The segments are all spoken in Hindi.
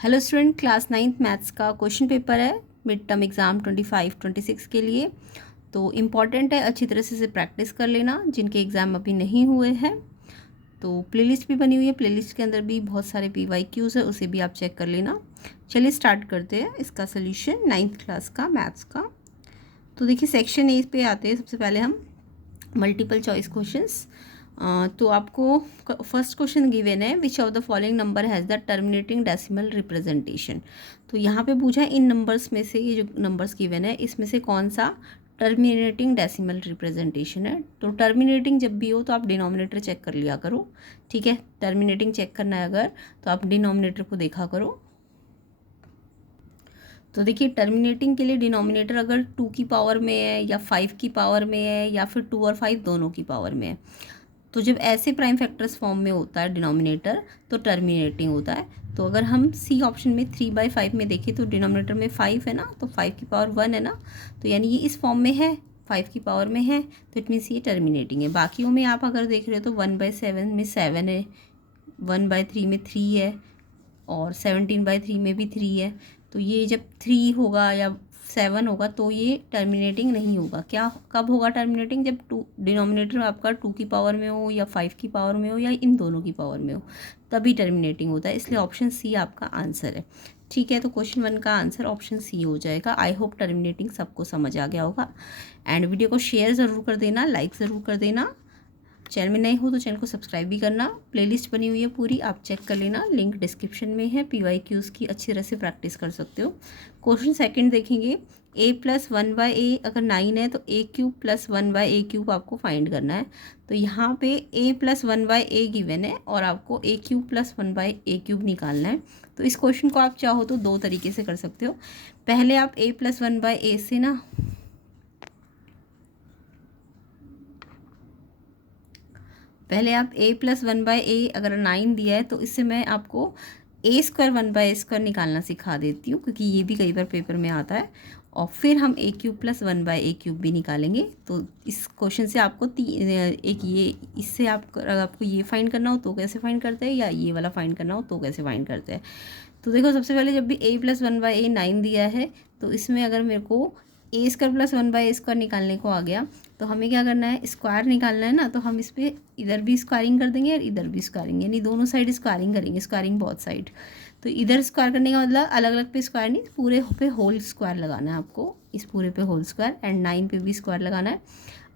Hello student, class 9th maths का क्वेश्चन पेपर है मिड टर्म एग्ज़ाम 25-26 के लिए। तो इम्पॉर्टेंट है, अच्छी तरह से प्रैक्टिस कर लेना जिनके एग्ज़ाम अभी नहीं हुए हैं। तो प्लेलिस्ट भी बनी हुई है, प्लेलिस्ट के अंदर भी बहुत सारे PYQs है, उसे भी आप चेक कर लेना। चलिए स्टार्ट करते हैं इसका सोल्यूशन 9th क्लास का मैथ्स का। तो देखिए सेक्शन ए पे आते हैं। सबसे पहले हम मल्टीपल चॉइस क्वेश्चंस। तो आपको फर्स्ट क्वेश्चन गिवन है, which of the following number has the terminating decimal representation. तो यहाँ पे पूछा है इन नंबर्स में से, ये जो नंबर्स गिवन है इसमें से कौन सा टर्मिनेटिंग डेसिमल रिप्रेजेंटेशन है। तो टर्मिनेटिंग जब भी हो तो आप डिनोमिनेटर चेक कर लिया करो, ठीक है। टर्मिनेटिंग चेक करना है अगर, तो आप डिनोमिनेटर को देखा करो। तो देखिए टर्मिनेटिंग के लिए डिनोमिनेटर अगर 2 की पावर में है या 5 की पावर में है या फिर 2 और 5 दोनों की पावर में है, तो जब ऐसे प्राइम फैक्टर्स फॉर्म में होता है डिनोमिनेटर तो टर्मिनेटिंग होता है। तो अगर हम सी ऑप्शन में 3/5 में देखें तो डिनोमिनेटर में 5 है ना, तो 5 की पावर 1 है ना, तो यानी ये इस फॉर्म में है, 5 की पावर में है, तो इट मीन्स ये टर्मिनेटिंग है। बाकियों में आप अगर देख रहे हो तो 1/7 में 7 है, 1/3 में 3 है और 17/3 में भी 3 है। तो ये जब 3 होगा या 7 होगा तो ये टर्मिनेटिंग नहीं होगा। क्या कब होगा टर्मिनेटिंग? जब डिनोमिनेटर आपका 2 की पावर में हो या 5 की पावर में हो या इन दोनों की पावर में हो, तभी टर्मिनेटिंग होता है। इसलिए ऑप्शन सी आपका आंसर है, ठीक है। तो क्वेश्चन 1 का आंसर ऑप्शन सी हो जाएगा। आई होप टर्मिनेटिंग सबको समझ आ गया होगा। एंड वीडियो को शेयर ज़रूर कर देना, लाइक ज़रूर कर देना। चैनल में नए हो तो चैनल को सब्सक्राइब भी करना। प्लेलिस्ट बनी हुई है पूरी, आप चेक कर लेना, लिंक डिस्क्रिप्शन में है। PYQs की अच्छी तरह से प्रैक्टिस कर सकते हो। क्वेश्चन सेकंड देखेंगे, a+1/a अगर 9 है तो a³ + 1/a³ आपको फाइंड करना है। तो यहाँ पे a+1/a गिवन है और आपको a³ + 1/a³ निकालना है। तो इस क्वेश्चन को आप चाहो तो दो तरीके से कर सकते हो। पहले आप a+1/a से ना, पहले आप a+1/a अगर 9 दिया है तो इससे मैं आपको a² 1/a² निकालना सिखा देती हूँ, क्योंकि ये भी कई बार पेपर में आता है। और फिर हम a³ + 1/a³ भी निकालेंगे। तो इस क्वेश्चन से आपको एक ये, इससे आपको ये फाइंड करना हो तो कैसे फाइंड करते हैं, या ये वाला फाइंड करना हो तो कैसे फाइंड करते हैं। तो देखो सबसे पहले जब भी a+1/a 9 दिया है तो इसमें अगर मेरे को a² + 1/a² निकालने को आ गया तो हमें क्या करना है, स्क्वायर निकालना है ना। तो हम इस पर इधर भी स्क्वायरिंग कर देंगे और इधर भी स्क्वायरिंग, यानी दोनों साइड स्क्वायरिंग करेंगे, स्क्वायरिंग बहुत साइड। तो इधर स्क्वायर करने का मतलब अलग अलग पे स्क्वायर नहीं, पूरे पे होल स्क्वायर लगाना है आपको, इस पूरे पे होल स्क्वायर। एंड 9 पे भी स्क्वायर लगाना है।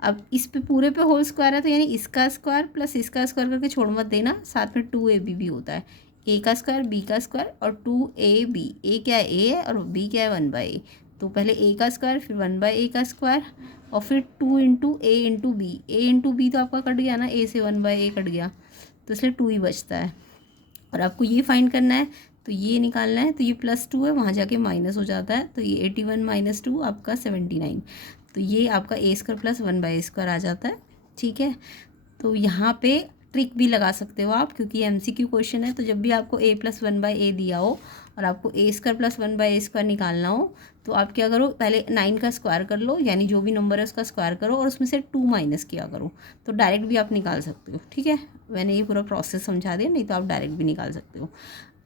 अब इस पे पूरे पे होल स्क्वायर है तो यानी इसका स्क्वायर प्लस इसका स्क्वायर करके छोड़ मत देना, साथ में 2ab भी होता है। a का स्क्वायर, b का स्क्वायर और 2ab। a क्या है? a है, और b क्या है? 1/a। तो पहले a का स्क्वायर, फिर 1/a का स्क्वायर, और फिर 2 × a × b। a × b तो आपका कट गया ना, a से 1/a कट गया, तो इसलिए 2 ही बचता है। और आपको ये फाइंड करना है, तो ये निकालना है। तो ये +2 है, वहाँ जाके माइनस हो जाता है, तो ये 81 - 2 आपका 79। तो ये आपका a² + 1/a² आ जाता है, ठीक है। तो यहाँ पे ट्रिक भी लगा सकते हो आप, क्योंकि MCQ क्वेश्चन है। तो जब भी आपको a + 1/a दिया हो और आपको a² + 1/a² निकालना हो, तो आप क्या करो, पहले 9 का स्क्वायर कर लो, यानी जो भी नंबर है उसका स्क्वायर करो और उसमें से 2 माइनस किया करो। तो डायरेक्ट भी आप निकाल सकते हो, ठीक है। मैंने ये पूरा प्रोसेस समझा दिया, नहीं तो आप डायरेक्ट भी निकाल सकते हो।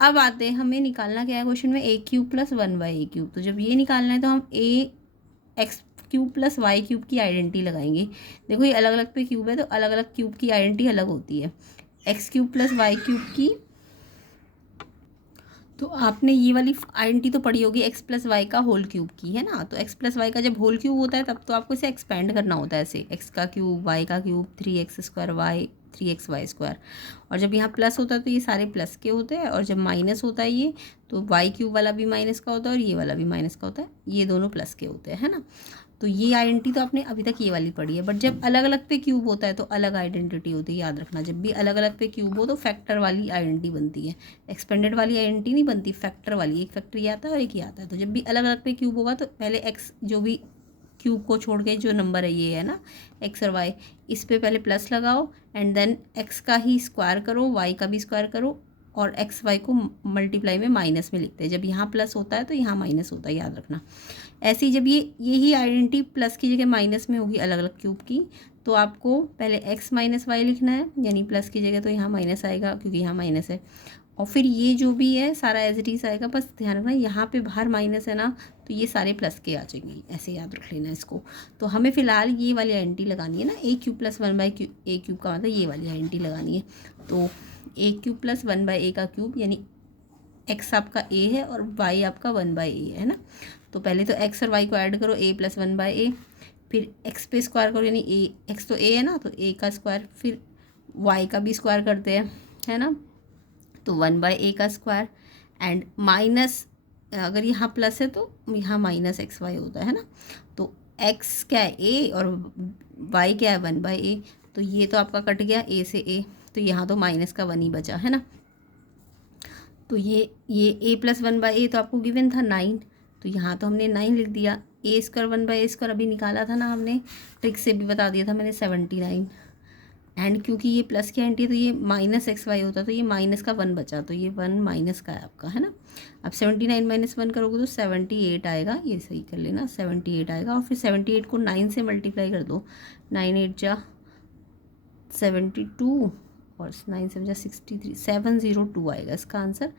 अब आते हैं, हमें निकालना क्या है क्वेश्चन में, a³ + 1/a³। तो जब ये निकालना है तो हम x³ + y³ की आइडेंटिटी लगाएंगे। देखो ये अलग अलग पे क्यूब है तो अलग अलग क्यूब की आइडेंटिटी अलग होती है। x³ + y³ की, तो आपने ये वाली आइडेंटिटी तो पढ़ी होगी, x + y का होल क्यूब की, है ना। तो x + y का जब होल क्यूब होता है तब तो आपको इसे एक्सपेंड करना होता है, ऐसे x का क्यूब, y का क्यूब, 3x² y, 3xy²। और जब यहाँ प्लस होता है तो ये सारे प्लस के होते हैं, और जब माइनस होता है ये, तो y³ वाला भी माइनस का होता है और ये वाला भी माइनस का होता है, ये दोनों प्लस के होते हैं, है ना। तो ये आइडेंटिटी तो आपने अभी तक ये वाली पढ़ी है। बट जब अलग अलग पे क्यूब होता है तो अलग आइडेंटिटी होती है, याद रखना। जब भी अलग अलग पे क्यूब हो तो फैक्टर वाली आइडेंटिटी बनती है, एक्सपेंडेड वाली आइडेंटिटी नहीं बनती, फैक्टर वाली। एक फैक्टर ये आता है और एक ये आता है। तो जब भी अलग अलग पे क्यूब होगा तो पहले एक्स, जो भी क्यूब को छोड़ के जो नंबर है ये है ना, एक्स और वाई, इस पे पहले प्लस लगाओ एंड देन एक्स का ही स्क्वायर करो, वाई का भी स्क्वायर करो, और एक्स वाई को मल्टीप्लाई में माइनस में लिखते हैं। जब यहाँ प्लस होता है तो यहाँ माइनस होता है, याद रखना। ऐसे ही जब यही आइडेंटिटी प्लस की जगह माइनस में होगी अलग अलग क्यूब की, तो आपको पहले x - y लिखना है, यानी प्लस की जगह तो यहाँ माइनस आएगा क्योंकि यहाँ माइनस है। और फिर ये जो भी है सारा एज इट इज़ आएगा, बस ध्यान रखना यहाँ पे बाहर माइनस है ना, तो ये सारे प्लस के आ जाएंगे, ऐसे याद रख लेना इसको। तो हमें फ़िलहाल ये वाली आइडेंटिटी लगानी है ना, a cube plus one by q, a cube का मतलब ये वाली आइडेंटिटी लगानी है। तो a cube plus one by a का क्यूब, यानी एक्स आपका ए है और वाई आपका वन बाई ए है ना। तो पहले तो एक्स और वाई को ऐड करो, ए प्लस वन बाई ए, फिर एक्स पे स्क्वायर करो, यानी ए, एक्स तो ए है ना, तो ए का स्क्वायर, फिर वाई का भी स्क्वायर करते हैं, है ना। तो वन बाई ए का स्क्वायर एंड माइनस, अगर यहाँ प्लस है तो यहाँ माइनस एक्स वाई होता है ना। तो एक्स क्या है ए और वाई क्या है वन बाई ए, तो ये तो आपका कट गया ए से ए, तो यहाँ तो माइनस का वन ही बचा है ना। तो ये ए प्लस वन बाई ए तो आपको गिवन था 9, तो यहाँ तो हमने 9 लिख दिया। A square one by a square अभी निकाला था ना हमने, ट्रिक से भी बता दिया था मैंने, 79। एंड क्योंकि ये प्लस की आंटी है तो ये माइनस एक्स वाई होता, तो ये माइनस का वन बचा, तो ये वन माइनस का है आपका, है ना। अब 79 माइनस वन करोगे तो 78 आएगा, ये सही कर लेना, 78 आएगा। और फिर 78 को 9 से मल्टीप्लाई कर दो, 9 8 जा 72 और 9 7 जा 63, 702 आएगा इसका आंसर,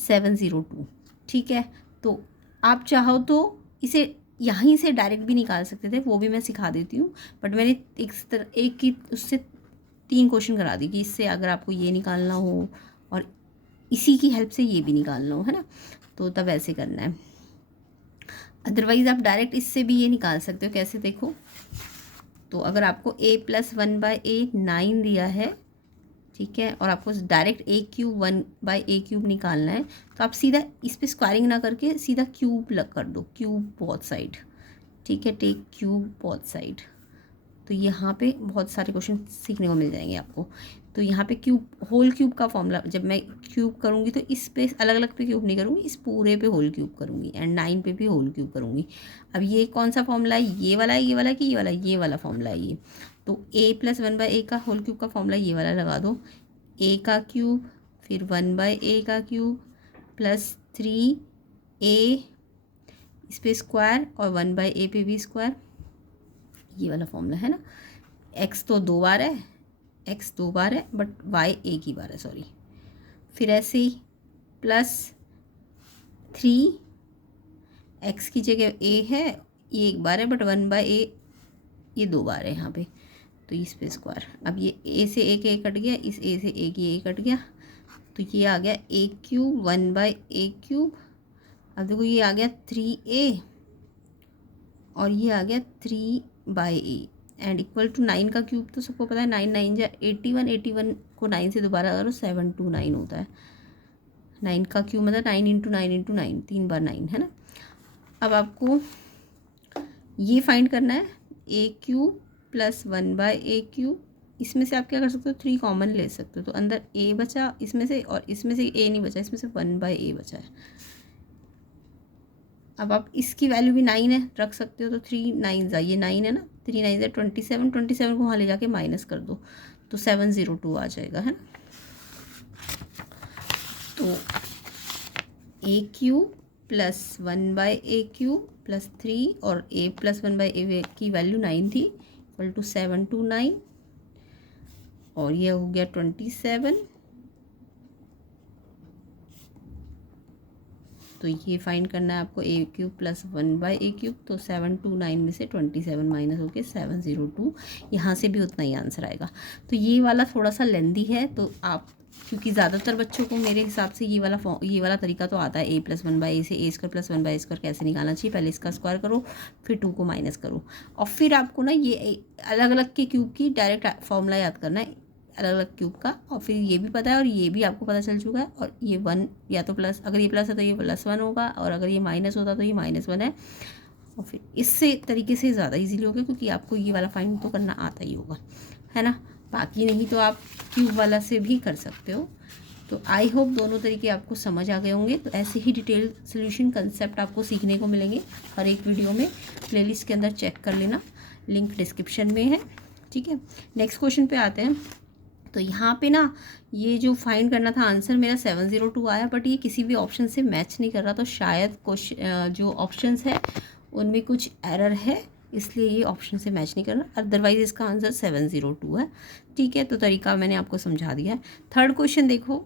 702। ठीक है, तो आप चाहो तो इसे यहीं से डायरेक्ट भी निकाल सकते थे, वो भी मैं सिखा देती हूँ, बट मैंने एक की उससे 3 क्वेश्चन करा दी कि इससे अगर आपको ये निकालना हो और इसी की हेल्प से ये भी निकालना हो, है ना, तो तब ऐसे करना है। अदरवाइज़ आप डायरेक्ट इससे भी ये निकाल सकते हो, कैसे देखो। तो अगर आपको ए प्लस वन बाई ए 9 दिया है, ठीक है, और आपको direct A cube one by a cube निकालना है, तो आप सीधा इस पर स्क्वायरिंग ना करके सीधा क्यूब लग कर दो, क्यूब बोथ साइड, ठीक है, टेक क्यूब बोथ साइड। तो यहाँ पे बहुत सारे क्वेश्चन सीखने को मिल जाएंगे आपको। तो यहाँ पे क्यूब, होल क्यूब का फॉर्मूला, जब मैं क्यूब करूँगी तो इस पे अलग अलग पे क्यूब नहीं करूँगी, इस पूरे पे होल क्यूब करूँगी, एंड 9 पे भी होल क्यूब करूँगी। अब ये कौन सा फॉर्मूला है, ये वाला है, ये वाला कि ये वाला फॉर्मूला है ये। तो ए प्लस वन बाई ए का होल क्यूब का फॉर्मूला ये वाला लगा दो, ए का क्यूब फिर वन बाई ए का क्यूब प्लस 3a इस पे स्क्वायर और वन बाई ए पे भी स्क्वायर, ये वाला फॉर्मूला है ना। एक्स तो 2 बार है, एक्स 2 बार है, बट वाई एक ही बार है, सॉरी। फिर ऐसे ही प्लस 3 एक्स की जगह ए है, ये 1 बार है, बट वन बाई ए ये 2 बार है यहाँ पे, तो इस पे स्क्वायर। अब ये ए से एक ए कट गया, इस ए से एक ये कट गया, तो ये आ गया a cube one by a cube. अब देखो ये आ गया 3a और ये आ गया 3 by a and equal to 9 का क्यूब तो सबको पता है, 9 9 जा 81, 81 को 9 से दोबारा करो 729 होता है। 9 का क्यूब मतलब 9 इंटू 9 इंटू 9, 3 बार 9, है ना। अब आपको ये फाइंड करना है, a cube plus one by a cube, इसमें से आप क्या कर सकते हो, 3 कॉमन ले सकते हो, तो अंदर ए बचा इसमें से, और इसमें से ए नहीं बचा, इसमें से वन बाई ए बचा है। अब आप इसकी वैल्यू भी 9 है रख सकते हो, तो 3 9 जा, ये 9 है ना, 3 9 जा 27, 27 को वहाँ ले जाके माइनस कर दो, तो 702 आ जाएगा, है ना। तो a cube plus one by a cube plus 3 और a plus one by a की वैल्यू 9 थी, इक्वल टू 729, और ये हो गया 27। तो ये फाइंड करना है आपको, a cube plus one by a cube, तो 729 में से 27 माइनस होके 702, यहाँ से भी उतना ही आंसर आएगा। तो ये वाला थोड़ा सा लेंदी है, तो आप, क्योंकि ज़्यादातर बच्चों को मेरे हिसाब से ये वाला तरीका तो आता है, a plus one by a से a square plus one by square कैसे निकालना चाहिए, पहले इसका स्क्वायर करो फिर 2 को माइनस करो, और फिर आपको ना ये अलग अलग के क्यूब की डायरेक्ट फॉर्मूला याद करना है, अलग अलग क्यूब का, और फिर ये भी पता है और ये भी आपको पता चल चुका है, और ये 1 या तो प्लस, अगर ये प्लस है तो ये +1 होगा, और अगर ये माइनस होता तो ये -1 है। और फिर इससे तरीके से ज़्यादा इजीली होगा, क्योंकि आपको ये वाला फाइंड तो करना आता ही होगा, है ना। बाकी नहीं तो आप क्यूब वाला से भी कर सकते हो। तो आई होप दोनों तरीके आपको समझ आ गए होंगे। तो ऐसे ही डिटेल सोल्यूशन कंसेप्ट आपको सीखने को मिलेंगे हर एक वीडियो में, प्लेलिस्ट के अंदर चेक कर लेना, लिंक डिस्क्रिप्शन में है, ठीक है। नेक्स्ट क्वेश्चन पे आते हैं। तो यहाँ पे ना ये जो फाइंड करना था आंसर मेरा 702 आया, बट ये किसी भी ऑप्शन से मैच नहीं कर रहा, तो शायद क्वेश्चन जो ऑप्शंस है उनमें कुछ एरर है, इसलिए ये ऑप्शन से मैच नहीं कर रहा, अदरवाइज इसका आंसर 702 है, ठीक है। तो तरीका मैंने आपको समझा दिया है। थर्ड क्वेश्चन देखो,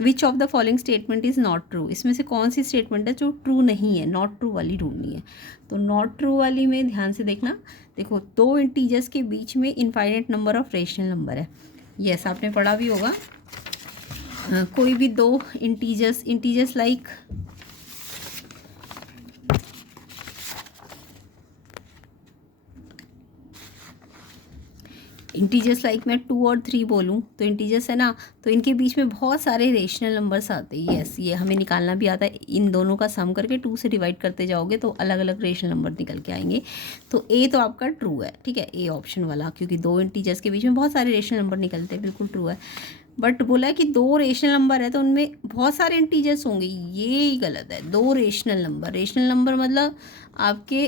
which of the following statement is not true, इसमें से कौन सी स्टेटमेंट है जो ट्रू नहीं है, नॉट ट्रू वाली ढूंढनी है। तो नॉट ट्रू वाली में ध्यान से देखना, देखो दो इंटीजर्स के बीच में infinite number of rational number है, यस आपने पढ़ा भी होगा। कोई भी दो इंटीजर्स लाइक मैं 2 और 3 बोलूँ तो इंटीजर्स है ना, तो इनके बीच में बहुत सारे रेशनल नंबर्स आते हैं, यस ये हमें निकालना भी आता है। इन दोनों का सम करके 2 से डिवाइड करते जाओगे तो अलग अलग रेशनल नंबर निकल के आएंगे। तो ए तो आपका ट्रू है, ठीक है, ए ऑप्शन वाला, क्योंकि दो इंटीजर्स के बीच में बहुत सारे रेशनल नंबर निकलते हैं, बिल्कुल ट्रू है। बट बोला है कि दो रेशनल नंबर है तो उनमें बहुत सारे इंटीजर्स होंगे, ये गलत है। दो रेशनल नंबर मतलब आपके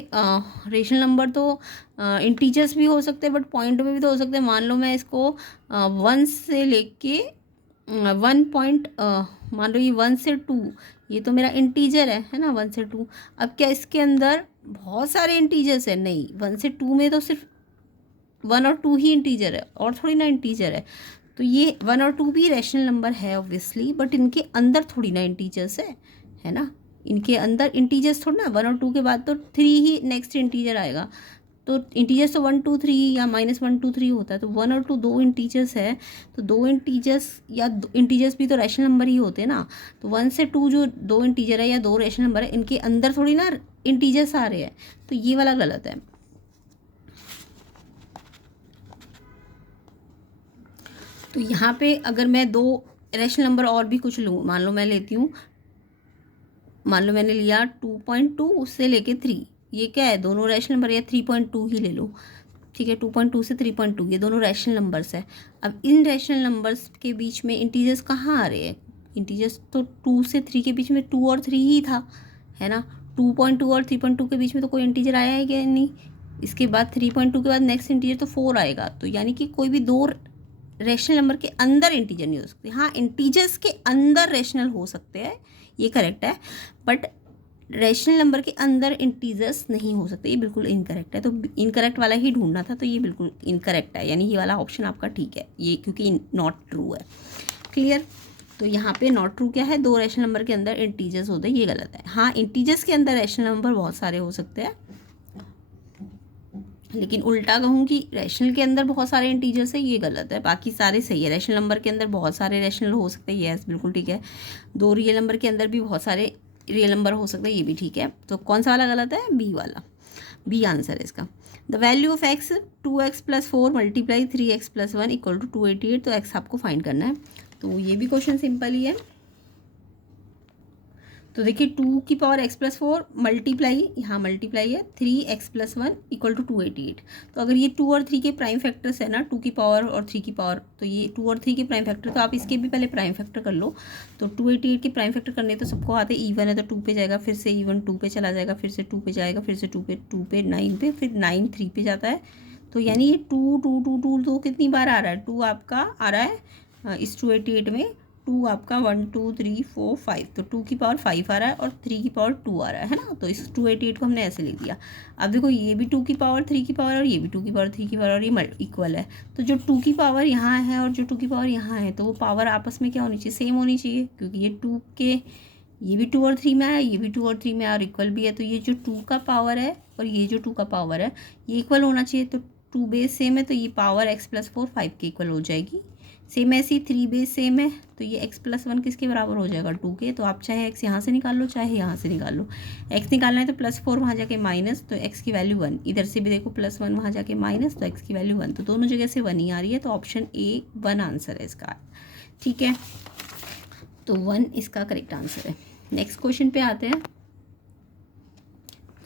रेशनल नंबर तो इंटीजर्स भी हो सकते हैं बट पॉइंट में भी तो हो सकते हैं। मान लो मैं इसको 1 से लेके 1 पॉइंट मान लो ये 1 से 2, ये तो मेरा इंटीजर है ना, 1 से 2। अब क्या इसके अंदर बहुत सारे इंटीजर्स है? नहीं, 1 से 2 में तो सिर्फ 1 और 2 ही इंटीजर है और थोड़ी ना इंटीजर है। तो ये 1 और 2 भी रैशनल नंबर है ऑब्वियसली, बट इनके अंदर थोड़ी ना इंटीजर्स है ना, इनके अंदर इंटीजर्स थोड़ी ना। 1 और 2 के बाद तो 3 ही नेक्स्ट इंटीजर आएगा। तो इंटीजर्स तो 1 2 3 या -1 2 3 होता है। तो 1 और 2 दो इंटीजर्स है, तो दो इंटीजर्स या इंटीजर्स भी तो रैशनल नंबर ही होते हैं ना। तो 1 से 2 जो दो इंटीजर है या दो रैशनल नंबर है, इनके अंदर थोड़ी ना इंटीजर्स आ रहे हैं, तो ये वाला गलत है। तो यहाँ पे अगर मैं दो रैशनल नंबर और भी कुछ लूँ, मान लो मैं लेती हूँ, मान लो मैंने लिया 2.2 उससे लेके 3, ये क्या है? दोनों रैशनल नंबर, या 3.2 ही ले लो, ठीक है, 2.2 से 3.2 ये दोनों रैशनल नंबर्स है। अब इन रैशनल नंबर्स के बीच में इंटीजर्स कहाँ आ रहे हैं? इंटीजर्स तो 2 से 3 के बीच में 2 और 3 ही था, है ना। 2.2 और 3.2 के बीच में तो कोई इंटीजर आया है क्या? नहीं। इसके बाद 3.2 के बाद नेक्स्ट इंटीजर तो 4 आएगा। तो यानी कि कोई भी दो रैशनल नंबर के अंदर इंटीजर नहीं हो सकते। हाँ, इंटीजर्स के अंदर रैशनल हो सकते हैं, ये करेक्ट है, बट रैशनल नंबर के अंदर इंटीजर्स नहीं हो सकते, ये बिल्कुल इनकरेक्ट है। तो इनकरेक्ट वाला ही ढूंढना था, तो ये बिल्कुल इनकरेक्ट है, यानी ये वाला ऑप्शन आपका ठीक है, ये क्योंकि नॉट ट्रू है। क्लियर? तो यहाँ पे नॉट ट्रू क्या है? दो रैशनल नंबर के अंदर इंटीजर्स होते हैं, ये गलत है। हाँ, इंटीजर्स के अंदर रैशनल नंबर बहुत सारे हो सकते हैं, लेकिन उल्टा कहूँ कि रैशनल के अंदर बहुत सारे इंटीजर्स है, ये गलत है। बाकी सारे सही है। रैशनल नंबर के अंदर बहुत सारे रैशनल हो सकते हैं, यस बिल्कुल ठीक है। दो रियल नंबर के अंदर भी बहुत सारे रियल नंबर हो सकते हैं, ये भी ठीक है। तो कौन सा वाला गलत है? बी वाला, बी आंसर है इसका। The value of x 2x + 4 × 3x + 1 = 288। तो एक्स आपको फाइंड करना है, तो ये भी क्वेश्चन सिंपल ही है। तो देखिए 2x + 4 मल्टीप्लाई, यहाँ मल्टीप्लाई है 3x + 1 = 288। तो अगर ये 2 और 3 के प्राइम फैक्टर्स है ना, 2 की पावर और 3 की पावर, तो ये 2 और 3 के प्राइम फैक्टर, तो आप इसके भी पहले प्राइम फैक्टर कर लो। तो 288 के प्राइम फैक्टर करने तो सबको आते, इवन है तो 2 पे जाएगा, फिर से इवन 2 पे चला जाएगा, फिर से 2 पे जाएगा, फिर से 2 पे 9 पे, फिर 9 3 पे जाता है। तो यानी ये 2 2 2 2 2 कितनी बार आ रहा है? 2 आपका आ रहा है इस 288 में। 2 आपका 1 2 3 4 5, तो 2 की पावर 5 आ रहा है और 3 की पावर 2 आ रहा है ना। तो इस 288 को हमने ऐसे लिख दिया। अब देखो ये भी 2 की पावर 3 की पावर और ये भी 2 की पावर 3 की पावर, और ये इक्वल है। तो जो 2 की पावर यहाँ है और जो 2 की पावर यहाँ है, तो वो पावर आपस में क्या होनी चाहिए? सेम होनी चाहिए, क्योंकि ये 2 के, ये भी 2 और 3 में आया, ये भी 2 और 3 में और इक्वल भी है। तो ये जो 2 का पावर है और ये जो 2 का पावर है, ये इक्वल होना चाहिए। तो 2 बेस सेम है, तो ये पावर x + 4 5 के इक्वल हो जाएगी। सेम ऐसी 3 बेस सेम है, तो ये x + 1 किसके बराबर हो जाएगा? 2 के। तो आप चाहे x यहाँ से निकाल लो, चाहे यहाँ से निकाल लो। x निकालना है तो +4 वहाँ जाके माइनस, तो x की वैल्यू 1। इधर से भी देखो +1 वहाँ जाके माइनस, तो x की वैल्यू 1। तो दोनों जगह से 1 ही आ रही है, तो ऑप्शन ए 1 आंसर है इसका, ठीक है। तो 1 इसका करेक्ट आंसर है। नेक्स्ट क्वेश्चन पे आते हैं।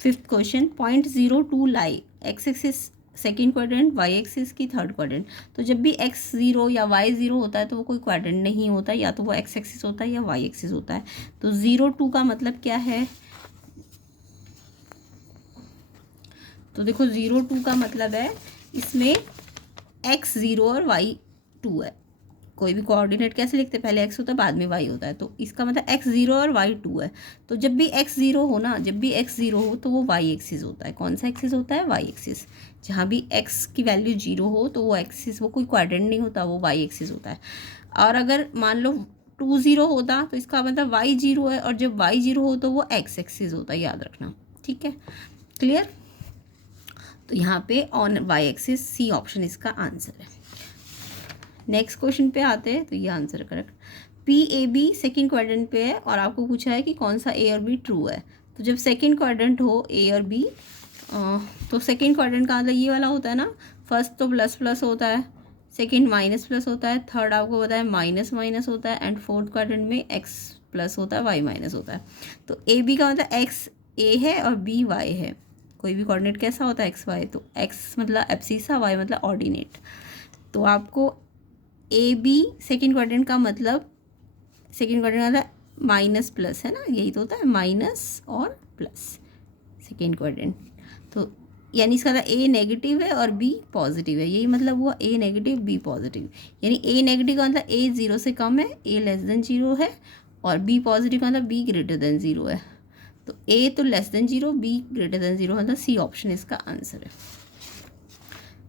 5th क्वेश्चन, 0.02 लाई, x axis second quadrant, y axis की थर्ड क्वाड्रेंट। तो जब भी x 0 या y 0 होता है तो वो कोई क्वाड्रेंट नहीं होता, या तो वो x एक्सिस होता है या y एक्सिस होता है। तो 0 2 का मतलब क्या है? तो देखो 0 2 का मतलब है इसमें x 0 और y 2 है। कोई भी कोऑर्डिनेट कैसे लिखते हैं? पहले x होता है बाद में y होता है। तो इसका मतलब x 0 और y 2 है। तो जब भी x 0 हो ना, जब भी x 0 हो तो वो y एक्सिस होता है। कौन सा एक्सिस होता है? y axis. जहाँ भी x की वैल्यू 0 हो तो वो एक्सिस, वो कोई क्वाड्रेंट नहीं होता, वो y एक्सिस होता है। और अगर मान लो 2 0 होता तो इसका मतलब y 0 है, और जब y 0 हो तो वो x एक्सिस होता है, याद रखना। ठीक है, क्लियर। तो यहाँ पे on y axis C option इसका आंसर है। नेक्स्ट क्वेश्चन पे आते हैं, तो ये answer correct. P A B second quadrant पे है और आपको पूछा है कि कौन सा ए और बी ट्रू है। तो जब सेकेंड क्वाड्रेंट हो ए और बी, तो सेकेंड क्वाड्रेंट का मतलब ये वाला होता है ना, फर्स्ट तो प्लस प्लस होता है, सेकेंड माइनस प्लस होता है, थर्ड आपको पता है माइनस माइनस होता है, एंड फोर्थ क्वाड्रेंट में एक्स प्लस होता है, वाई माइनस होता है। तो ए बी का मतलब एक्स ए है और बी वाई है। कोई भी कोऑर्डिनेट कैसा होता है एक्स वाई, तो एक्स मतलब एब्सिसा, वाई मतलब ऑर्डिनेट। तो आपको ए बी सेकेंड क्वाड्रेंट का मतलब, सेकेंड क्वाड्रेंट का मतलब माइनस प्लस है ना, यही तो होता है माइनस और प्लस सेकेंड क्वाड्रेंट। तो यानी इसका ए नेगेटिव है और बी पॉजिटिव है, यही मतलब हुआ ए नेगेटिव बी पॉजिटिव। यानी ए नेगेटिव का मतलब ए 0 से कम है, ए लेस देन 0 है, और बी पॉजिटिव का मतलब बी ग्रेटर देन 0 है। तो ए तो less than 0, be greater than 0, मतलब सी ऑप्शन इसका आंसर है।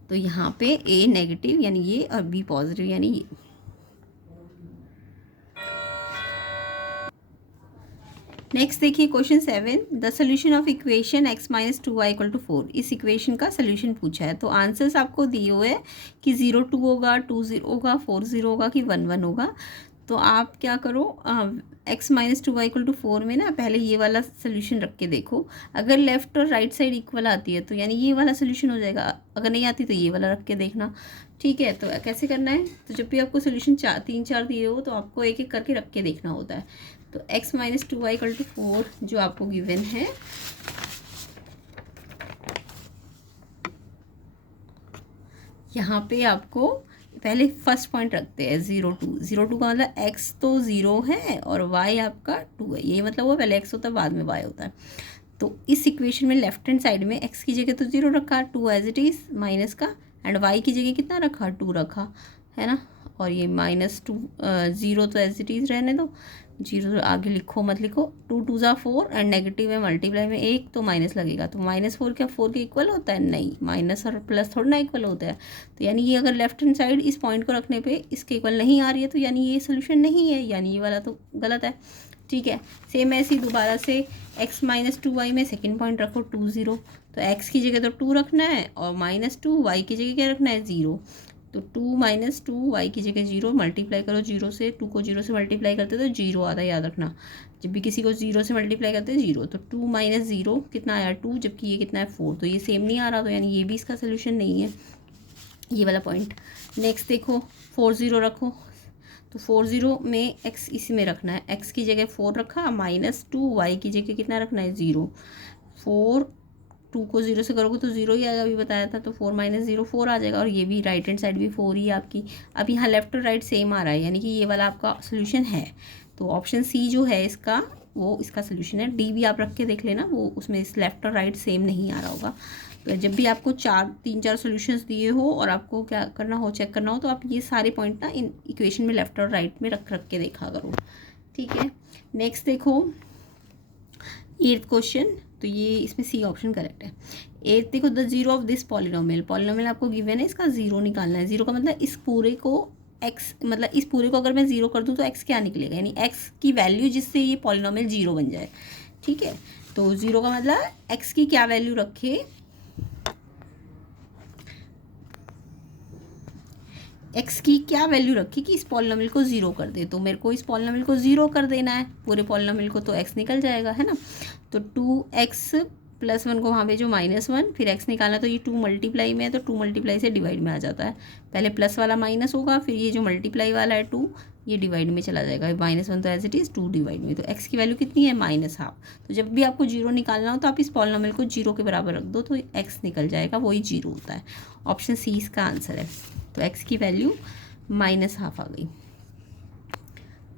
तो यहाँ पे ए नेगेटिव यानी ये, और बी पॉजिटिव यानी ये। नेक्स्ट देखिए question 7, the solution of equation x minus 2y equal to 4। इस इक्वेशन का सोल्यूशन पूछा है। तो आंसर्स आपको दिए हुए हैं कि 0 2 होगा, 2 0 होगा, 4 0 होगा कि 1 1 होगा। तो आप क्या करो, x minus 2y equal to 4 में ना पहले ये वाला सोल्यूशन रख के देखो। अगर लेफ्ट और राइट साइड इक्वल आती है तो यानी ये वाला सोल्यूशन हो जाएगा, अगर नहीं आती तो ये वाला रख के देखना। ठीक है, तो कैसे करना है, तो जब भी आपको सोल्यूशन 3 4 दिए हो तो आपको एक एक करके रख के देखना होता है। तो x minus 2y equal to 4 जो आपको गिवन है, यहाँ पे आपको पहले फर्स्ट पॉइंट रखते हैं 0 2। 0 2 का मतलब x तो 0 है और y आपका 2 है, यही मतलब वो पहले x होता है बाद में y होता है। तो इस इक्वेशन में लेफ्ट हैंड साइड में x की जगह तो 0 रखा, 2 एज इट इज़ माइनस का, एंड y की जगह कितना रखा, 2 रखा है ना। और ये माइनस 2, 0 तो एज इट इज़ रहने दो, 0 आगे लिखो मत लिखो। 2 2 ज़ा 4 एंड नेगेटिव में मल्टीप्लाई में 1 तो माइनस लगेगा। तो -4 क्या 4 के इक्वल होता है, नहीं, माइनस और प्लस थोड़ा ना इक्वल होता है। तो यानी ये अगर लेफ्ट हैंड साइड इस पॉइंट को रखने पे इसके इक्वल नहीं आ रही है तो यानी ये सोल्यूशन नहीं है, यानी ये वाला तो गलत है। ठीक है, सेम ऐसे ही दोबारा से x माइनस 2y में सेकेंड पॉइंट रखो 2 0। तो x की जगह तो 2 रखना है और -2 y की जगह क्या रखना है, 0। तो 2 माइनस 2 वाई की जगह 0, मल्टीप्लाई करो 0 से, 2 को 0 से मल्टीप्लाई करते तो 0 आता है, याद रखना। जब भी किसी को 0 से मल्टीप्लाई करते हैं 0, तो 2 माइनस 0 कितना आया 2, जबकि ये कितना है 4। तो ये सेम नहीं आ रहा, तो यानी ये भी इसका सोल्यूशन नहीं है, ये वाला पॉइंट। नेक्स्ट देखो 4 0 रखो, तो 4 0 में x इसी में रखना है, x की जगह 4 रखा, -2 y की जगह कितना रखना है 0। 4 2 को 0 से करोगे तो 0 ही आएगा, अभी बताया था। तो 4 माइनस 0 4 आ जाएगा, और ये भी राइट हैंड साइड भी 4 ही है आपकी। अब यहाँ लेफ्ट और राइट सेम आ रहा है, यानी कि ये वाला आपका सोल्यूशन है। तो ऑप्शन सी जो है इसका, वो इसका सोल्यूशन है। डी भी आप रख के देख लेना, वो उसमें इस लेफ्ट और राइट सेम नहीं आ रहा होगा। तो जब भी आपको 3 4 सॉल्यूशंस दिए हो और आपको क्या करना हो, चेक करना हो, तो आप ये सारे पॉइंट ना इन इक्वेशन में लेफ्ट और राइट में रख के देखा करो। ठीक है, नेक्स्ट देखो 8th क्वेश्चन। तो ये इसमें सी ऑप्शन करेक्ट है। 8th देखो, the zero of this polynomial. Polynomial आपको गिवन है, इसका जीरो निकालना है। जीरो का मतलब इस पूरे को x, मतलब इस पूरे को अगर मैं जीरो कर दूँ तो x क्या निकलेगा, यानी x की वैल्यू जिससे ये पॉलिनोमियल जीरो बन जाए। ठीक है, तो जीरो का मतलब x की क्या वैल्यू रखे, x की क्या वैल्यू रखी कि इस पॉलिनोमियल को जीरो कर दे। तो मेरे को इस पॉलिनोमियल को जीरो कर देना है, पूरे पॉलिनोमियल को, तो x निकल जाएगा, है ना। तो 2x प्लस 1 को वहाँ पे जो -1, फिर x निकालना, तो ये 2 मल्टीप्लाई में है, तो 2 मल्टीप्लाई से डिवाइड में आ जाता है। पहले प्लस वाला माइनस होगा, फिर ये जो मल्टीप्लाई वाला है 2, ये डिवाइड में चला जाएगा। -1 तो एज इट इज़, 2 डिवाइड में, तो x की वैल्यू कितनी है, -1/2। तो जब भी आपको जीरो निकालना हो तो आप इस पॉलिनोमियल को जीरो के बराबर रख दो, तो x निकल जाएगा, वही जीरो होता है। ऑप्शन सी इसका आंसर है। तो x की वैल्यू -1/2 आ गई।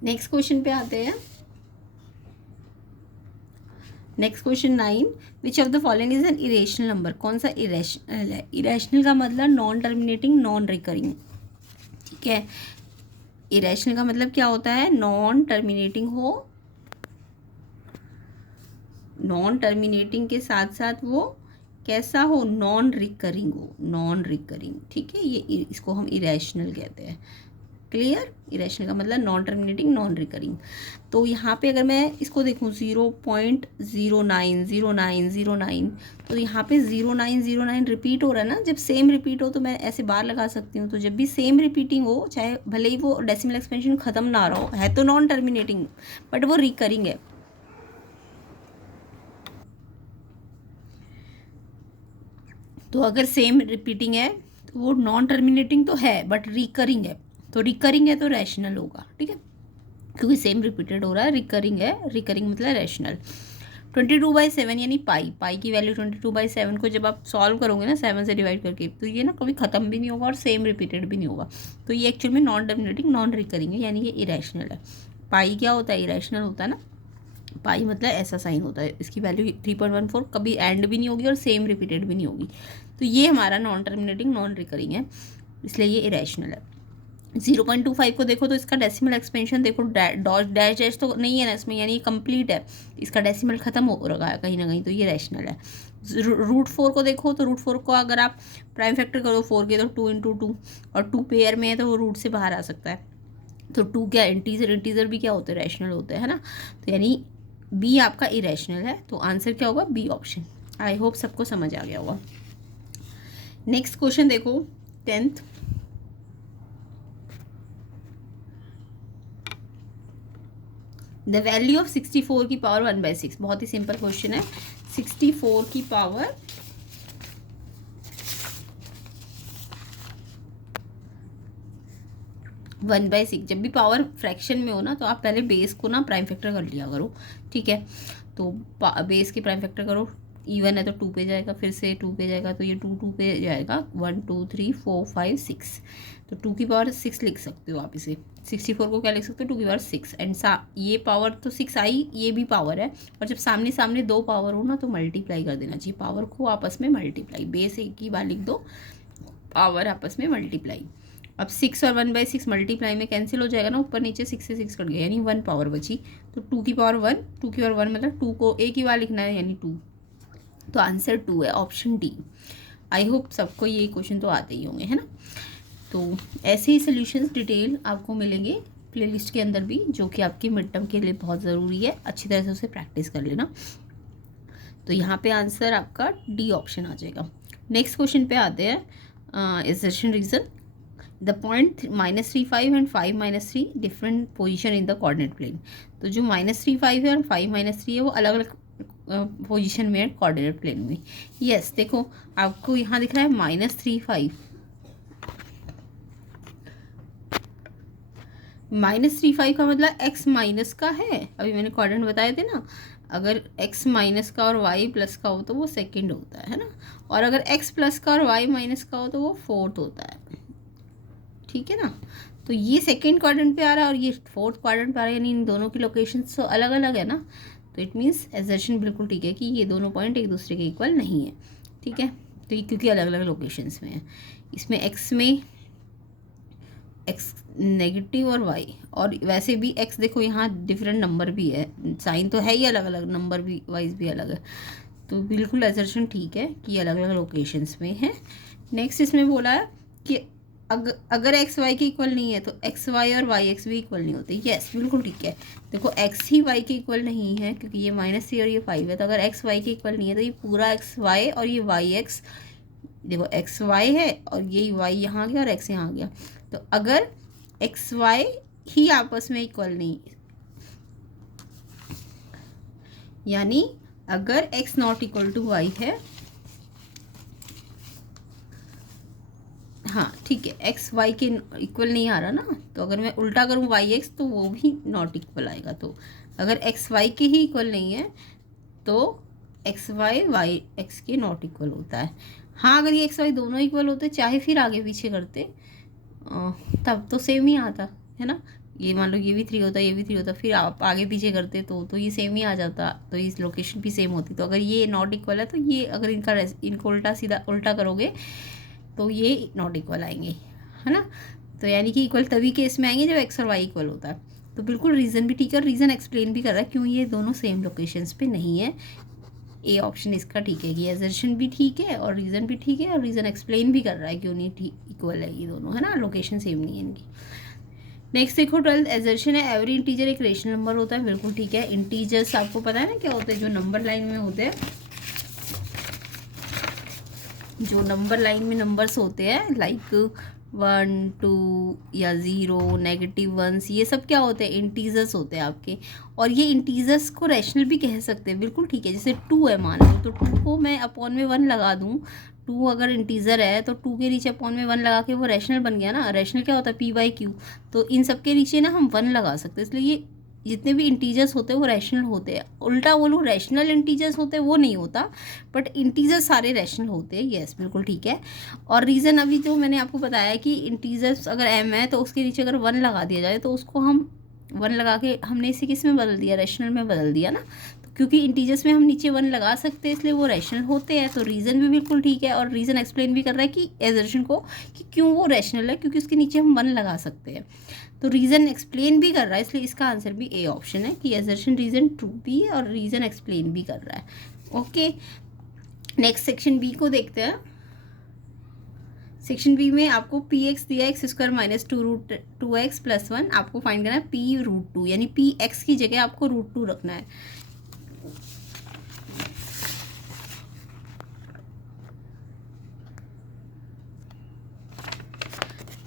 नेक्स्ट क्वेश्चन पे आते हैं। Next question 9, which of the following is an irrational number. कौन सा इरेशनल है। इरेशनल का मतलब नॉन टर्मिनेटिंग, नॉन रिकरिंग। ठीक है, इरेशनल का मतलब क्या होता है, नॉन टर्मिनेटिंग हो, नॉन टर्मिनेटिंग के साथ साथ वो कैसा हो, नॉन रिकरिंग हो, नॉन रिकरिंग। ठीक है, ये इसको हम इरेशनल कहते हैं। क्लियर। इरेशनल का मतलब नॉन टर्मिनेटिंग नॉन रिकरिंग। तो यहाँ पे अगर मैं इसको देखूँ 0.090909, तो यहाँ पे 0909 रिपीट हो रहा है ना। जब सेम रिपीट हो तो मैं ऐसे बार लगा सकती हूँ। तो जब भी सेम रिपीटिंग हो, चाहे भले ही वो डेसिमल एक्सपेंशन ख़त्म ना रहा हो, है तो नॉन टर्मिनेटिंग बट वो रिकरिंग है। तो अगर सेम रिपीटिंग है तो वो नॉन टर्मिनेटिंग तो है बट रिकरिंग है। तो रिकरिंग है तो रैशनल होगा, ठीक है, क्योंकि सेम रिपीटेड हो रहा है, रिकरिंग है। रिकरिंग मतलब रैशनल। 22/7 यानी पाई की वैल्यू 22/7 को जब आप सॉल्व करोगे ना 7 से डिवाइड करके, तो ये ना कभी ख़त्म भी नहीं होगा और सेम रिपीटेड भी नहीं होगा। तो ये एक्चुअल में नॉन टर्मिनेटिंग नॉन रिकरिंग है, यानी ये इरेशनल है। पाई क्या होता है? इरेशनल होता है ना। पाई मतलब ऐसा साइन होता है, इसकी वैल्यू 3.14 कभी एंड भी नहीं होगी और सेम रिपीटेड भी नहीं होगी। तो ये हमारा नॉन टर्मिनेटिंग नॉन रिकरिंग है, इसलिए ये इरेशनल है। 0.25 को देखो तो इसका डेसिमल एक्सपेंशन देखो, डैश डैश तो नहीं है ना इसमें, यानी ये कंप्लीट है, इसका डेसिमल खत्म हो रहा है कहीं ना कहीं, तो ये रैशनल है। √4 को देखो तो √4 को अगर आप प्राइम फैक्टर करो 4 के तो 2 × 2, और 2 पेयर में है तो वो रूट से बाहर आ सकता है। तो 2 क्या इंटीजर भी क्या होते हैं? रैशनल होते हैं, है ना। तो यानी बी आपका इरेशनल है, तो आंसर क्या होगा? B option. आई होप सबको समझ आ गया होगा। नेक्स्ट क्वेश्चन देखो 10th। द वैल्यू ऑफ 64 की पावर 1/6। बहुत ही सिंपल क्वेश्चन है। 64 की पावर 1/6। जब भी पावर फ्रैक्शन में हो ना, तो आप पहले बेस को ना प्राइम फैक्टर कर लिया करो, ठीक है। तो बेस के प्राइम फैक्टर करो, इवन है तो 2 पे जाएगा, फिर से 2 पे जाएगा, तो ये 2 पे जाएगा। 1 2 3 4 5 6, तो 2 की पावर 6 लिख सकते हो आप इसे। 64 को क्या लिख सकते हो? 2 की पावर 6। एंड ये पावर तो 6 आई, ये भी पावर है, और जब सामने सामने दो पावर हो ना तो मल्टीप्लाई कर देना चाहिए पावर को आपस में, मल्टीप्लाई। बेस एक ही बार लिख दो, पावर आपस में मल्टीप्लाई। अब 6 और 1/6 मल्टीप्लाई में कैंसिल हो जाएगा ना, ऊपर नीचे 6 से 6 कट गया, यानी 1 पावर बची। तो 2 की पावर 1, 2 की पावर 1 मतलब 2 को एक ही बार लिखना है, यानी 2। तो आंसर 2 है, ऑप्शन डी। आई होप सबको ये क्वेश्चन तो आते ही होंगे, है ना। तो ऐसे ही सोल्यूशंस डिटेल आपको मिलेंगे प्लेलिस्ट के अंदर भी, जो कि आपकी मिड टर्म के लिए बहुत ज़रूरी है, अच्छी तरह से उसे प्रैक्टिस कर लेना। तो यहाँ पे आंसर आपका डी ऑप्शन आ जाएगा। नेक्स्ट क्वेश्चन पे आते हैं, assertion reason. The point -3 5 and 5 3 different position in the coordinate plane. तो जो -3 5 है और 5 3 है वो अलग अलग पोजीशन में है कोऑर्डिनेट प्लेन में। यस देखो आपको यहाँ दिख रहा है -3 5, -3 5 का मतलब x माइनस का है। अभी मैंने कोऑर्डिनेट बताए थे ना, अगर x माइनस का और y प्लस का हो तो वो सेकंड होता है ना, और अगर x प्लस का और y माइनस का हो तो वो फोर्थ होता है, ठीक है ना। तो ये सेकंड क्वाड्रेंट पे आ रहा है और ये फोर्थ क्वाड्रेंट पे आ रहा है, यानी इन दोनों की लोकेशन तो अलग अलग है ना। तो इट मीन्स एजर्शन बिल्कुल ठीक है कि ये दोनों पॉइंट एक दूसरे के इक्वल नहीं है, ठीक है। तो ये क्योंकि अलग अलग लोकेशंस में है, इसमें x में x नेगेटिव और y, और वैसे भी x देखो यहाँ डिफरेंट नंबर भी है, साइन तो है ही अलग अलग, नंबर भी वाइज भी अलग है। तो बिल्कुल एजर्शन ठीक है कि अलग अलग लोकेशंस में है। नेक्स्ट इसमें बोला है कि अगर एक्स वाई के इक्वल नहीं है तो एक्स वाई और वाई एक्स भी इक्वल नहीं होते। यस बिल्कुल ठीक है। देखो एक्स ही वाई के इक्वल नहीं है क्योंकि ये -3 और ये 5 है, तो अगर एक्स वाई के इक्वल नहीं है तो ये पूरा एक्स वाई और ये वाई एक्स, देखो एक्स वाई है और ये वाई यहाँ आ गया और एक्स यहाँ आ गया। तो अगर एक्स वाई ही आपस में इक्वल नहीं, यानी अगर x not equal to Y है, हाँ ठीक है, एक्स वाई के इक्वल नहीं आ रहा ना, तो अगर मैं उल्टा करूँ वाई एक्स तो वो भी नॉट इक्वल आएगा। तो अगर एक्स वाई के ही इक्वल नहीं है तो एक्स वाई वाई एक्स के नॉट इक्वल होता है। हाँ अगर ये एक्स वाई दोनों इक्वल होते, चाहे फिर आगे पीछे करते, तब तो सेम ही आता है ना। ये मान लो ये भी 3 होता, ये भी 3 होता, फिर आप आगे पीछे करते तो ये सेम ही आ जाता, तो इस लोकेशन भी सेम होती। तो अगर ये नॉट इक्वल है तो ये अगर इनको उल्टा सीधा उल्टा करोगे तो ये नॉट इक्वल आएंगे, है ना। तो यानी कि इक्वल तभी केस में आएंगे जब एक्स और वाई इक्वल होता है। तो बिल्कुल रीज़न भी ठीक है, रीज़न एक्सप्लेन भी कर रहा है क्यों ये दोनों सेम लोकेशंस पे नहीं है। ए ऑप्शन इसका ठीक है कि एजर्शन भी ठीक है और रीज़न भी ठीक है, और रीज़न एक्सप्लेन भी कर रहा है क्यों नहीं ठीक इक्वल है ये दोनों, है ना, लोकेशन सेम नहीं है इनकी। नेक्स्ट देखो 12th एजर्शन है एवरी इंटीजर एक रेशनल नंबर होता है, बिल्कुल ठीक है। इंटीजर्स आपको पता है ना क्या होते हैं, जो नंबर लाइन में होते हैं, जो नंबर लाइन में नंबर्स होते हैं लाइक 1 2 या 0 -1s, ये सब क्या होते हैं, इंटीजर्स होते हैं आपके। और ये इंटीजर्स को रैशनल भी कह सकते हैं, बिल्कुल ठीक है। जैसे 2 है मान लो, तो 2 को मैं अपॉन में 1 लगा दूँ, 2 अगर इंटीजर है तो 2 के नीचे अपॉन में 1 लगा के वो रैशनल बन गया ना। रैशनल क्या होता है, p/q। तो इन सब के नीचे ना हम 1 लगा सकते हैं, इसलिए ये जितने भी इंटीजर्स होते हैं वो रैशनल होते हैं। उल्टा बोलूँ, रैशनल इंटीजर्स होते हैं वो नहीं होता, बट इंटीजर्स सारे रैशनल होते हैं। यस बिल्कुल ठीक है। और रीज़न अभी जो मैंने आपको बताया कि इंटीजर्स अगर m है तो उसके नीचे अगर 1 लगा दिया जाए तो उसको हम 1 लगा के हमने इसे किस में बदल दिया, रैशनल में बदल दिया ना। तो क्योंकि इंटीजर्स में हम नीचे 1 लगा सकते हैं इसलिए वो रैशनल होते हैं। तो रीज़न भी बिल्कुल ठीक है, और रीज़न एक्सप्लेन भी कर रहा है कि एजर्शन को कि क्यों वो रैशनल है, क्योंकि उसके नीचे हम 1 लगा सकते हैं। तो रीज़न एक्सप्लेन भी कर रहा है, इसलिए इसका आंसर भी ए ऑप्शन है कि एजर्शन रीज़न ट्रू भी है और रीज़न एक्सप्लेन भी कर रहा है। ओके, नेक्स्ट सेक्शन बी को देखते हैं। सेक्शन बी में आपको पी एक्स दिया x² - 2√2x + 1, आपको फाइंड करना है p√2, यानी पी एक्स की जगह आपको √2 रखना है।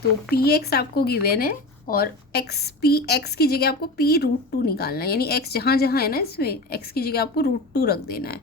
तो पी एक्स आपको गिवन है और पी एक्स की जगह आपको p√2 निकालना है, यानी x जहाँ जहाँ है ना इसमें x की जगह आपको √2 रख देना है।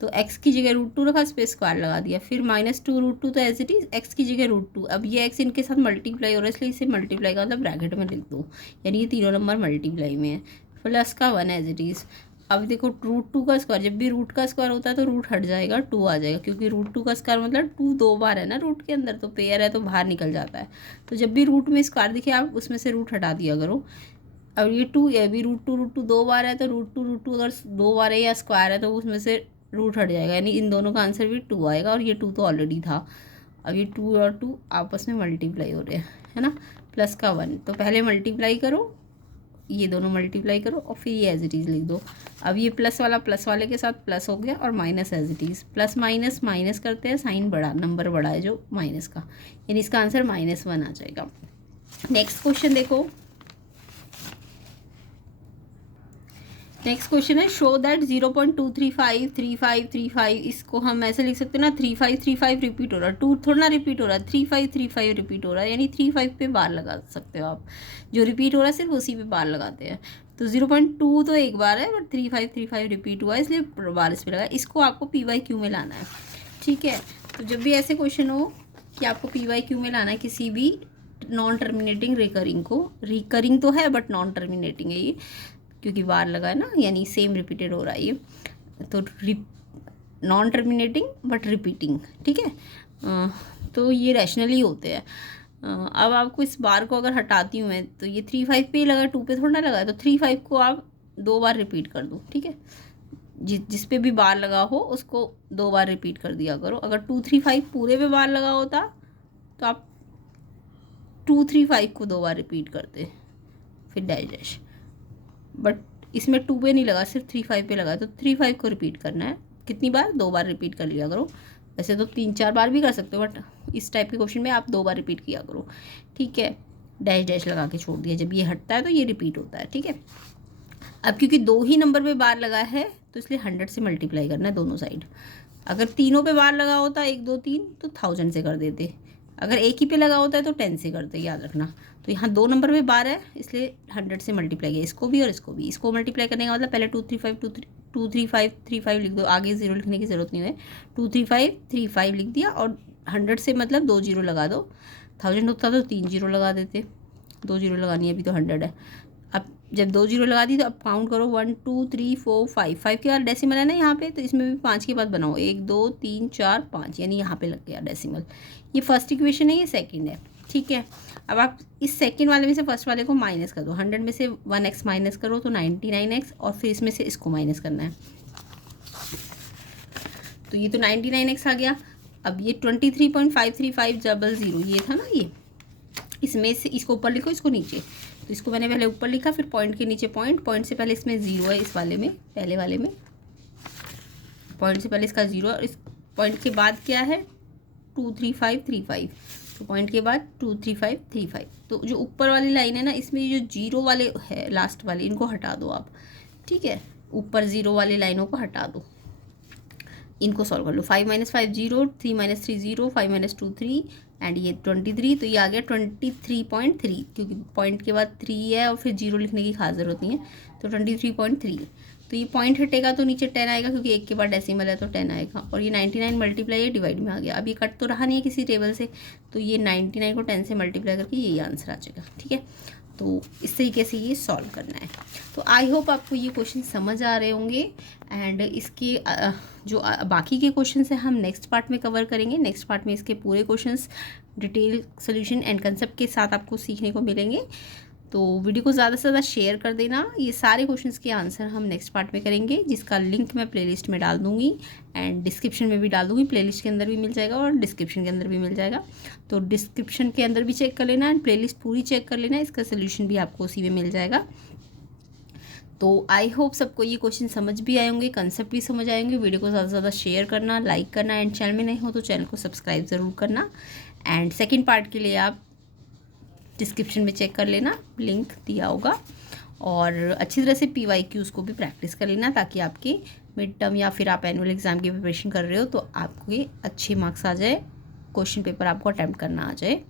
तो x की जगह √2 रखा, इस पर स्क्वायर लगा दिया, फिर -2√2, तो एज इट इज x की जगह √2। अब ये x इनके साथ मल्टीप्लाई हो रहा है इसलिए इसे मल्टीप्लाई का मतलब ब्रैकेट में लिख दो, यानी ये तीनों नंबर मल्टीप्लाई में है, प्लस का 1 एज इट इज़। अब देखो √2 का स्क्वायर, जब भी रूट का स्क्वायर होता है तो रूट हट जाएगा, 2 आ जाएगा, क्योंकि √2 का स्क्वायर मतलब 2 2 बार है ना रूट के अंदर, तो पेयर है तो बाहर निकल जाता है। तो जब भी रूट में स्क्वायर दिखे आप उसमें से रूट हटा दिया करो। अब ये 2 है, अभी √2 2 बार है तो √2 अगर 2 बार है या स्क्वायर है तो उसमें से रूट हट जाएगा, यानी इन दोनों का आंसर भी 2 आएगा, और ये 2 तो ऑलरेडी था। अब ये 2 और 2 आपस में मल्टीप्लाई हो रहे हैं, है ना, प्लस का 1। तो पहले मल्टीप्लाई करो, ये दोनों मल्टीप्लाई करो और फिर ये एज इट इज़ लिख दो। अब ये प्लस वाला प्लस वाले के साथ प्लस हो गया और minus as it is, plus minus minus करते हैं, साइन बड़ा, नंबर बड़ा है जो माइनस का, यानी इसका आंसर -1 आ जाएगा। नेक्स्ट क्वेश्चन देखो, नेक्स्ट क्वेश्चन है शो दैट 0.2353535, इसको हम ऐसे लिख सकते हैं ना, 3535 रिपीट हो रहा है, 2 थोड़ा ना रिपीट हो रहा है, 3535 रिपीट हो रहा है, यानी 35 पे बार लगा सकते हो आप। जो रिपीट हो रहा है सिर्फ उसी पे बार लगाते हैं। तो 0.2 तो एक बार है, बट 3535 रिपीट हुआ है इसलिए बार इस पर लगा। इसको आपको p/q में लाना है, ठीक है। तो जब भी ऐसे क्वेश्चन हो कि आपको p/q में लाना है किसी भी नॉन टर्मिनेटिंग रिकरिंग को, रिकरिंग तो है बट नॉन टर्मिनेटिंग है ये, क्योंकि बार लगा है ना, यानी सेम रिपीटेड हो रहा है ये, तो नॉन टर्मिनेटिंग बट रिपीटिंग, ठीक है। तो ये रैशनली होते हैं। अब आपको इस बार को अगर हटाती हूँ मैं तो ये 35 पे ही लगा, 2 पे थोड़ा ना लगा, तो 35 को आप 2 बार रिपीट कर दो, ठीक है। जिस पे भी बार लगा हो उसको 2 बार रिपीट कर दिया करो। अगर 235 पूरे पे बार लगा होता तो आप 235 को 2 बार रिपीट करते, फिर डैश डैश, बट इसमें 2 पे नहीं लगा, सिर्फ 35 पे लगा, तो 35 को रिपीट करना है। कितनी बार, 2 बार रिपीट कर लिया करो। वैसे तो 3-4 बार भी कर सकते हो, बट इस टाइप के क्वेश्चन में आप 2 बार रिपीट किया करो, ठीक है। डैश डैश लगा के छोड़ दिया, जब ये हटता है तो ये रिपीट होता है, ठीक है। अब क्योंकि 2 ही नंबर पे बार लगा है तो इसलिए 100 से मल्टीप्लाई करना है दोनों साइड। अगर तीनों पे बार लगा होता 1 2 3 तो 1000 से कर देते, अगर एक ही पे लगा होता है तो 10 से करते, याद रखना। तो यहाँ 2 नंबर पे बार है इसलिए 100 से मल्टीप्लाई किया, इसको भी और इसको भी। इसको मल्टीप्लाई करने का मतलब पहले 235 लिख दो, आगे 0 लिखने की ज़रूरत नहीं है, 23535 लिख दिया, और 100 से मतलब 2 0 लगा दो। 1000 होता तो 3 0 लगा देते, 2 0 लगानी है, अभी तो 100 है। अब जब 2 0 लगा दी तो अब काउंट करो 1 2 3 4 5 के बाद डेसिमल है ना यहाँ पे, तो इसमें भी 5 के बाद बनाओ, 1 2 3 4 5, यानी यहाँ पे लग गया डेसिमल। ये फर्स्ट इक्वेशन है, ये सेकंड है, ठीक है। अब आप इस सेकंड वाले में से फर्स्ट वाले को माइनस कर दो, 100 में से 1x माइनस करो तो 99x, और फिर इसमें से इसको माइनस करना है, तो ये तो 99x आ गया। अब ये 23.53500 ये था ना, ये इसमें से इसको ऊपर लिखो, इसको नीचे, तो इसको मैंने पहले ऊपर लिखा, फिर पॉइंट के नीचे पॉइंट से पहले इसमें 0 है, इस वाले में, पहले वाले में पॉइंट से पहले इसका 0, और इस पॉइंट के बाद क्या है 23535, तो पॉइंट के बाद 23535। तो जो ऊपर वाली लाइन है ना, इसमें जो जीरो वाले है लास्ट वाले, इनको हटा दो आप, ठीक है। ऊपर जीरो वाली लाइनों को हटा दो, इनको सॉल्व कर लो। 5 - 5 0, 3 - 3 0, 5 - 2 3 एंड ये 23, तो ये आ गया 23.3, क्योंकि पॉइंट के बाद 3 है और फिर जीरो लिखने की खास ज़रूरत नहीं है, तो 23.3। तो ये पॉइंट हटेगा तो नीचे 10 आएगा, क्योंकि एक के बाद डेसिमल है तो 10 आएगा। और ये 99 मल्टीप्लाई ये डिवाइड में आ गया। अभी कट तो रहा नहीं है किसी टेबल से, तो ये 99 को 10 से मल्टीप्लाई करके यही आंसर आ जाएगा, ठीक है। तो इस तरीके से ये सॉल्व करना है। तो आई होप आपको ये क्वेश्चन समझ आ रहे होंगे। एंड इसके जो बाकी के क्वेश्चंस हैं हम नेक्स्ट पार्ट में कवर करेंगे। नेक्स्ट पार्ट में इसके पूरे questions detail solution and concept के साथ आपको सीखने को मिलेंगे। तो वीडियो को ज़्यादा से ज़्यादा शेयर कर देना। ये सारे क्वेश्चंस के आंसर हम नेक्स्ट पार्ट में करेंगे, जिसका लिंक मैं प्लेलिस्ट में डाल दूँगी एंड डिस्क्रिप्शन में भी डाल दूँगी। प्लेलिस्ट के अंदर भी मिल जाएगा और डिस्क्रिप्शन के अंदर भी मिल जाएगा। तो डिस्क्रिप्शन के अंदर भी चेक कर लेना एंड प्लेलिस्ट पूरी चेक कर लेना, इसका सोल्यूशन भी आपको उसी में मिल जाएगा। तो आई होप सबको ये क्वेश्चन समझ भी आए होंगे, कंसेप्ट भी समझ आएंगे। वीडियो को ज़्यादा से ज़्यादा शेयर करना, लाइक करना एंड चैनल में नहीं हो तो चैनल को सब्सक्राइब ज़रूर करना। एंड सेकेंड पार्ट के लिए आप डिस्क्रिप्शन में चेक कर लेना, लिंक दिया होगा। और अच्छी तरह से PYQs को भी प्रैक्टिस कर लेना, ताकि आपके मिड टर्म या फिर आप एनुअल एग्ज़ाम की प्रिपरेशन कर रहे हो तो आपके अच्छे मार्क्स आ जाए, क्वेश्चन पेपर आपको अटैम्प्ट करना आ जाए।